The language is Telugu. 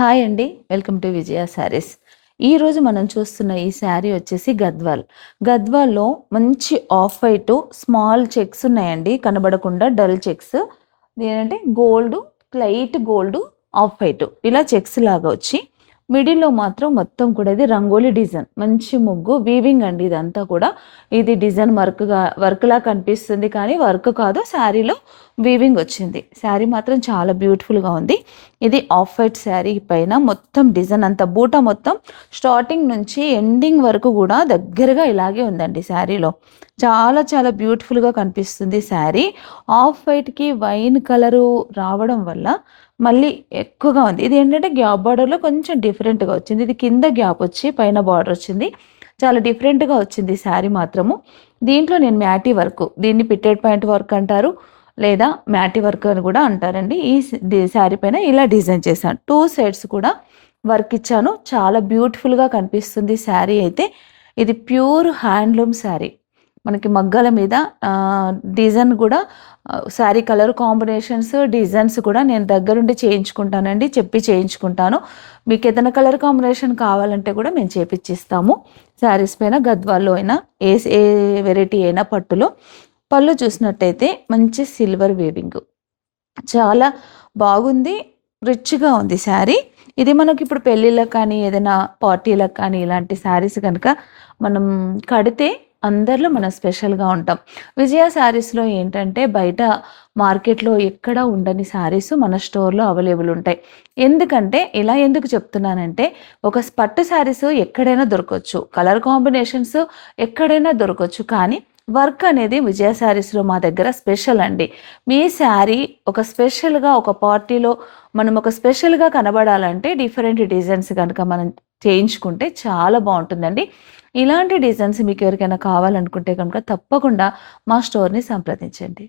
హాయ్ అండి. వెల్కమ్ టు విజయ శారీస్. ఈరోజు మనం చూస్తున్న ఈ శారీ వచ్చేసి గద్వాల్. గద్వాల్‌లో మంచి ఆఫ్ వైటు స్మాల్ చెక్స్ ఉన్నాయండి. కనబడకుండా డల్ చెక్స్. ఇదేంటంటే gold, light gold, of white ఇలా చెక్స్ లాగా వచ్చి మిడిల్‌లో మాత్రం మొత్తం కూడా ఇది రంగోలీ డిజైన్. మంచి ముగ్గు వీవింగ్ అండి ఇదంతా కూడా. ఇది డిజైన్ వర్క్‌లా కనిపిస్తుంది కానీ వర్క్ కాదు. శారీలో వీవింగ్ వచ్చింది. శారీ మాత్రం చాలా బ్యూటిఫుల్‌గా ఉంది. ఇది ఆఫ్ వైట్ శారీ పైన మొత్తం డిజైన్ అంతా బూటా మొత్తం స్టార్టింగ్ నుంచి ఎండింగ్ వరకు కూడా దగ్గరగా ఇలాగే ఉందండి శారీలో. చాలా చాలా బ్యూటిఫుల్‌గా కనిపిస్తుంది శారీ. ఆఫ్ వైట్‌కి వైన్ కలరు రావడం వల్ల మళ్ళీ ఎక్కువగా ఉంది. ఇది ఏంటంటే గ్యాప్ బార్డర్‌లో కొంచెం డిఫరెంట్‌గా వచ్చింది. ఇది కింద గ్యాప్ వచ్చి పైన బార్డర్ వచ్చింది. చాలా డిఫరెంట్‌గా వచ్చింది శారీ మాత్రము. దీంట్లో నేను మ్యాటీ వర్క్, దీన్ని పిట్టెడ్ పాయింట్ వర్క్ అంటారు. లేదా మ్యాటీ వర్క్ అని కూడా అంటారండి. శారీ పైన ఇలా డిజైన్ చేశాను. 2 సైడ్స్ కూడా వర్క్ ఇచ్చాను. చాలా బ్యూటిఫుల్‌గా కనిపిస్తుంది శారీ అయితే. ఇది ప్యూర్ హ్యాండ్లూమ్ శారీ. మనకి మగ్గాల మీద డిజైన్ కూడా శారీ కలర్ కాంబినేషన్స్, డిజైన్స్ కూడా నేను దగ్గరుండి చేయించుకుంటానండి. చెప్పి చేయించుకుంటాను. మీకు ఏదైనా కలర్ కాంబినేషన్ కావాలంటే కూడా మేము చేపిచ్చిస్తాము. శారీస్ పైన గద్వాల్లో అయినా ఏ వెరైటీ అయినా పట్టులో. పళ్ళు చూసినట్టయితే మంచి సిల్వర్ వీవింగ్. చాలా బాగుంది. రిచ్‌గా ఉంది శారీ. ఇది మనకిప్పుడు పెళ్ళిళ్ళకి కానీ, ఏదైనా పార్టీలకు కానీ ఇలాంటి శారీస్ గనక మనం కడితే అందరిలో మనం స్పెషల్‌గా ఉంటాం. విజయ శారీస్‌లో ఏంటంటే బయట మార్కెట్‌లో ఎక్కడా ఉండని శారీస్ మన స్టోర్‌లో అవైలబుల్ ఉంటాయి. ఎందుకంటే ఇలా ఎందుకు చెప్తున్నానంటే పట్టు శారీస్ ఎక్కడైనా దొరకొచ్చు. కలర్ కాంబినేషన్స్ ఎక్కడైనా దొరకొచ్చు. కానీ వర్క్ అనేది విజయ శారీస్‌లో మా దగ్గర స్పెషల్ అండి. మీ శారీ ఒక స్పెషల్‌గా ఒక పార్టీలో మనం ఒక స్పెషల్‌గా కనబడాలంటే డిఫరెంట్ డిజైన్స్ గనక మనం చేయించుకుంటే చాలా బావుంటుందండి. ఇలాంటి డిజైన్స్ మీకు ఎవరికైనా కావాలనుకుంటే గనుక తప్పకుండా మా స్టోర్‌ని సంప్రదించండి.